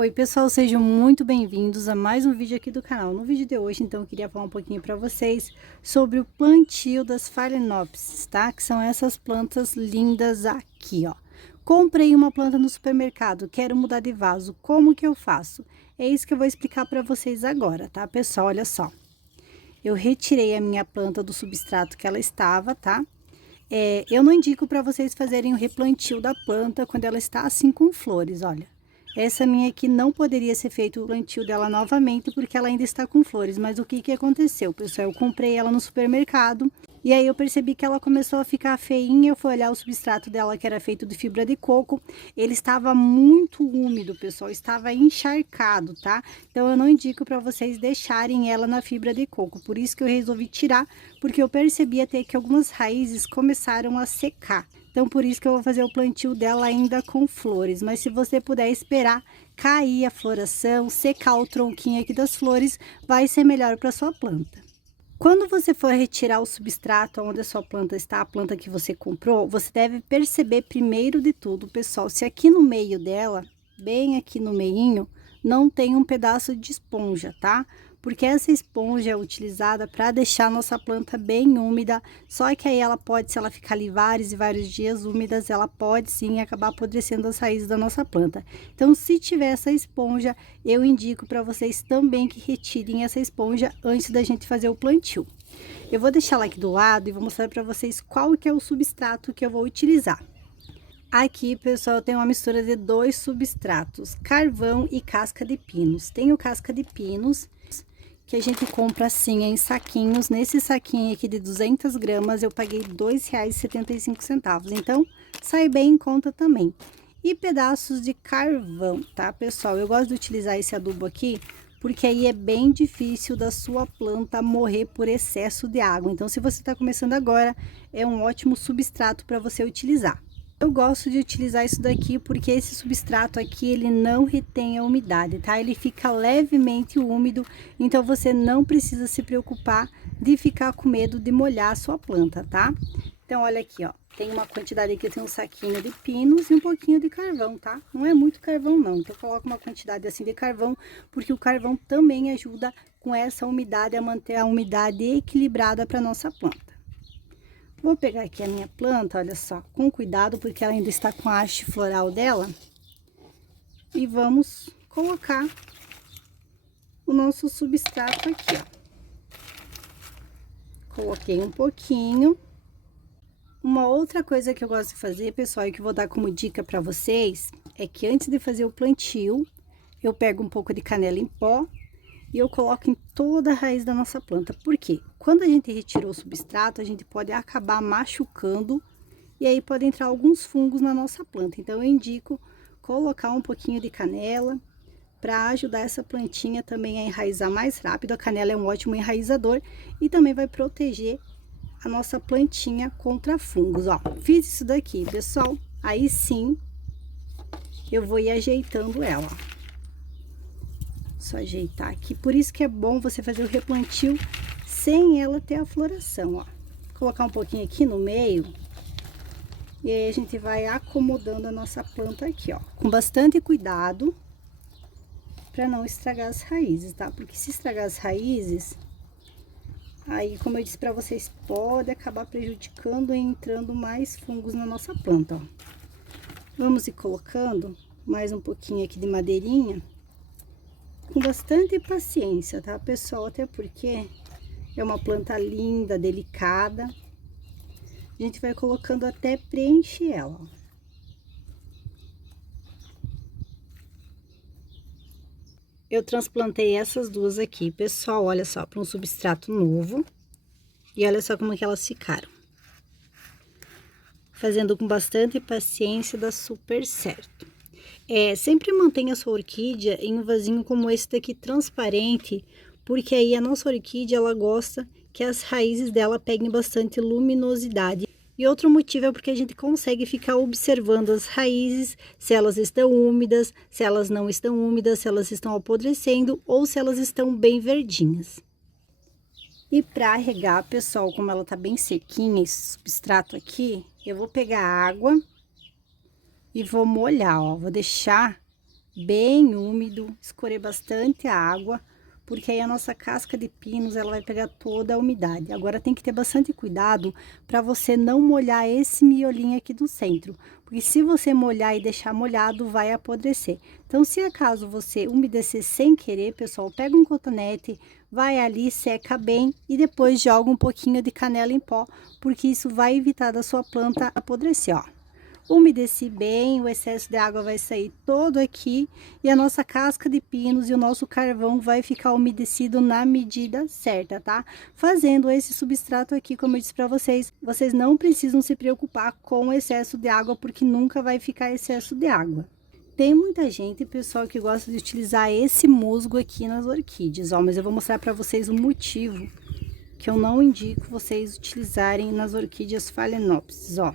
Oi pessoal, sejam muito bem-vindos a mais um vídeo aqui do canal. No vídeo de hoje, então, eu queria falar um pouquinho para vocês sobre o plantio das Phalaenopsis, tá? Que são essas plantas lindas aqui, ó. Comprei uma planta no supermercado, quero mudar de vaso, como que eu faço? É isso que eu vou explicar para vocês agora, tá, pessoal? Olha só, eu retirei a minha planta do substrato que ela estava, tá? Eu não indico para vocês fazerem o replantio da planta quando ela está assim com flores, olha. Essa minha aqui não poderia ser feito o plantio dela novamente porque ela ainda está com flores. Mas o que que aconteceu, pessoal? Eu comprei ela no supermercado e aí eu percebi que ela começou a ficar feinha. Eu fui olhar o substrato dela, que era feito de fibra de coco. Ele estava muito úmido, pessoal, estava encharcado, tá? Então eu não indico para vocês deixarem ela na fibra de coco. Por isso que eu resolvi tirar, porque eu percebi até que algumas raízes começaram a secar. Então, por isso que eu vou fazer o plantio dela ainda com flores. Mas se você puder esperar cair a floração, secar o tronquinho aqui das flores, vai ser melhor para sua planta. Quando você for retirar o substrato onde a sua planta está, a planta que você comprou, você deve perceber primeiro de tudo, pessoal, se aqui no meio dela, bem aqui no meinho, não tem um pedaço de esponja, tá? Porque essa esponja é utilizada para deixar a nossa planta bem úmida, só que aí ela pode, se ela ficar ali vários e vários dias úmidas, ela pode sim acabar apodrecendo as raízes da nossa planta. Então, se tiver essa esponja, eu indico para vocês também que retirem essa esponja antes da gente fazer o plantio. Eu vou deixar ela aqui do lado e vou mostrar para vocês qual que é o substrato que eu vou utilizar. Aqui, pessoal, tem uma mistura de dois substratos, carvão e casca de pinos. Tem o casca de pinos, que a gente compra assim em saquinhos. Nesse saquinho aqui de 200 gramas, eu paguei R$ 2,75. Então, sai bem em conta também. E pedaços de carvão, tá, pessoal? Eu gosto de utilizar esse adubo aqui, porque aí é bem difícil da sua planta morrer por excesso de água. Então, se você está começando agora, é um ótimo substrato para você utilizar. Eu gosto de utilizar isso daqui porque esse substrato aqui, ele não retém a umidade, tá? Ele fica levemente úmido, então você não precisa se preocupar de ficar com medo de molhar a sua planta, tá? Então, olha aqui, ó, tem uma quantidade aqui, tem um saquinho de pinos e um pouquinho de carvão, tá? Não é muito carvão não, então coloca uma quantidade assim de carvão, porque o carvão também ajuda com essa umidade a manter a umidade equilibrada para nossa planta. Vou pegar aqui a minha planta, olha só, com cuidado, porque ela ainda está com a haste floral dela. E vamos colocar o nosso substrato aqui, ó. Coloquei um pouquinho. Uma outra coisa que eu gosto de fazer, pessoal, e que eu vou dar como dica para vocês, é que antes de fazer o plantio, eu pego um pouco de canela em pó e eu coloco em toda a raiz da nossa planta. Por quê? Quando a gente retirou o substrato, a gente pode acabar machucando e aí pode entrar alguns fungos na nossa planta. Então, eu indico colocar um pouquinho de canela para ajudar essa plantinha também a enraizar mais rápido. A canela é um ótimo enraizador e também vai proteger a nossa plantinha contra fungos, ó. Fiz isso daqui, pessoal. Aí sim, eu vou ir ajeitando ela, ó. Só ajeitar aqui. Por isso que é bom você fazer o replantio sem ela ter a floração, ó. Colocar um pouquinho aqui no meio. E aí a gente vai acomodando a nossa planta aqui, ó. Com bastante cuidado para não estragar as raízes, tá? Porque se estragar as raízes, aí, como eu disse para vocês, pode acabar prejudicando e entrando mais fungos na nossa planta, ó. Vamos ir colocando mais um pouquinho aqui de madeirinha. Com bastante paciência, tá, pessoal? Até porque é uma planta linda, delicada. A gente vai colocando até preencher ela, ó. Eu transplantei essas duas aqui, pessoal, olha só, para um substrato novo. E olha só como que elas ficaram. Fazendo com bastante paciência, dá super certo. Sempre mantenha a sua orquídea em um vasinho como esse daqui, transparente, porque aí a nossa orquídea, ela gosta que as raízes dela peguem bastante luminosidade. E outro motivo é porque a gente consegue ficar observando as raízes, se elas estão úmidas, se elas não estão úmidas, se elas estão apodrecendo ou se elas estão bem verdinhas. E para regar, pessoal, como ela tá bem sequinha, esse substrato aqui, eu vou pegar água e vou molhar, ó. Vou deixar bem úmido, escorrer bastante a água, porque aí a nossa casca de pinos ela vai pegar toda a umidade. Agora tem que ter bastante cuidado para você não molhar esse miolinho aqui do centro, porque se você molhar e deixar molhado, vai apodrecer. Então, se acaso você umedecer sem querer, pessoal, pega um cotonete, vai ali, seca bem e depois joga um pouquinho de canela em pó, porque isso vai evitar da sua planta apodrecer, ó. Umedeci bem, o excesso de água vai sair todo aqui e a nossa casca de pinos e o nosso carvão vai ficar umedecido na medida certa, tá? Fazendo esse substrato aqui, como eu disse para vocês, vocês não precisam se preocupar com o excesso de água, porque nunca vai ficar excesso de água. Tem muita gente, pessoal, que gosta de utilizar esse musgo aqui nas orquídeas, ó, mas eu vou mostrar para vocês o motivo que eu não indico vocês utilizarem nas orquídeas Phalaenopsis, ó.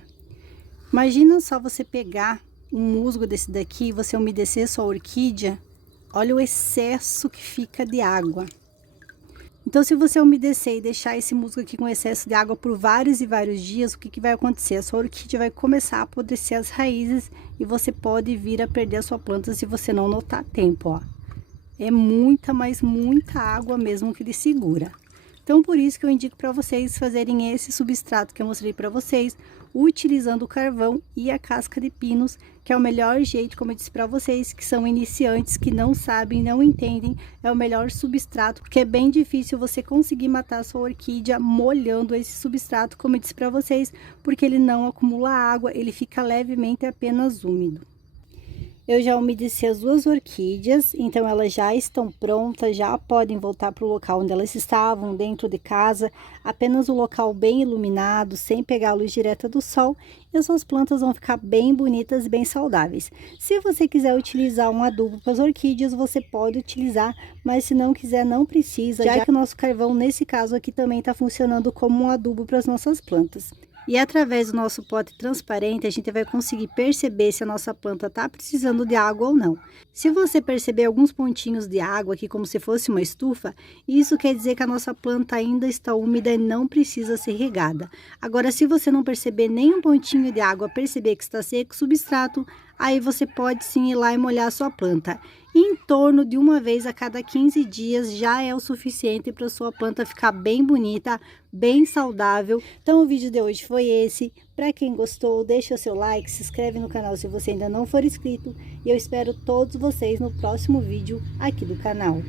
Imagina só você pegar um musgo desse daqui e você umedecer sua orquídea, olha o excesso que fica de água. Então, se você umedecer e deixar esse musgo aqui com excesso de água por vários e vários dias, o que que vai acontecer? A sua orquídea vai começar a apodrecer as raízes e você pode vir a perder a sua planta se você não notar a tempo, ó. É muita, mas muita água mesmo que ele segura. Então, por isso que eu indico para vocês fazerem esse substrato que eu mostrei para vocês, utilizando o carvão e a casca de pinos, que é o melhor jeito, como eu disse para vocês, que são iniciantes, que não sabem, não entendem, é o melhor substrato, porque é bem difícil você conseguir matar a sua orquídea molhando esse substrato, como eu disse para vocês, porque ele não acumula água, ele fica levemente apenas úmido. Eu já umedeci as duas orquídeas, então elas já estão prontas, já podem voltar para o local onde elas estavam, dentro de casa, apenas o local bem iluminado, sem pegar a luz direta do sol, e as suas plantas vão ficar bem bonitas e bem saudáveis. Se você quiser utilizar um adubo para as orquídeas, você pode utilizar, mas se não quiser, não precisa, já que o nosso carvão, nesse caso aqui, também está funcionando como um adubo para as nossas plantas. E através do nosso pote transparente, a gente vai conseguir perceber se a nossa planta está precisando de água ou não. Se você perceber alguns pontinhos de água aqui, como se fosse uma estufa, isso quer dizer que a nossa planta ainda está úmida e não precisa ser regada. Agora, se você não perceber nenhum pontinho de água, perceber que está seco o substrato, aí você pode sim ir lá e molhar a sua planta. Em torno de uma vez a cada 15 dias já é o suficiente para a sua planta ficar bem bonita, bem saudável. Então o vídeo de hoje foi esse. Para quem gostou, deixa o seu like, se inscreve no canal se você ainda não for inscrito. E eu espero todos vocês no próximo vídeo aqui do canal.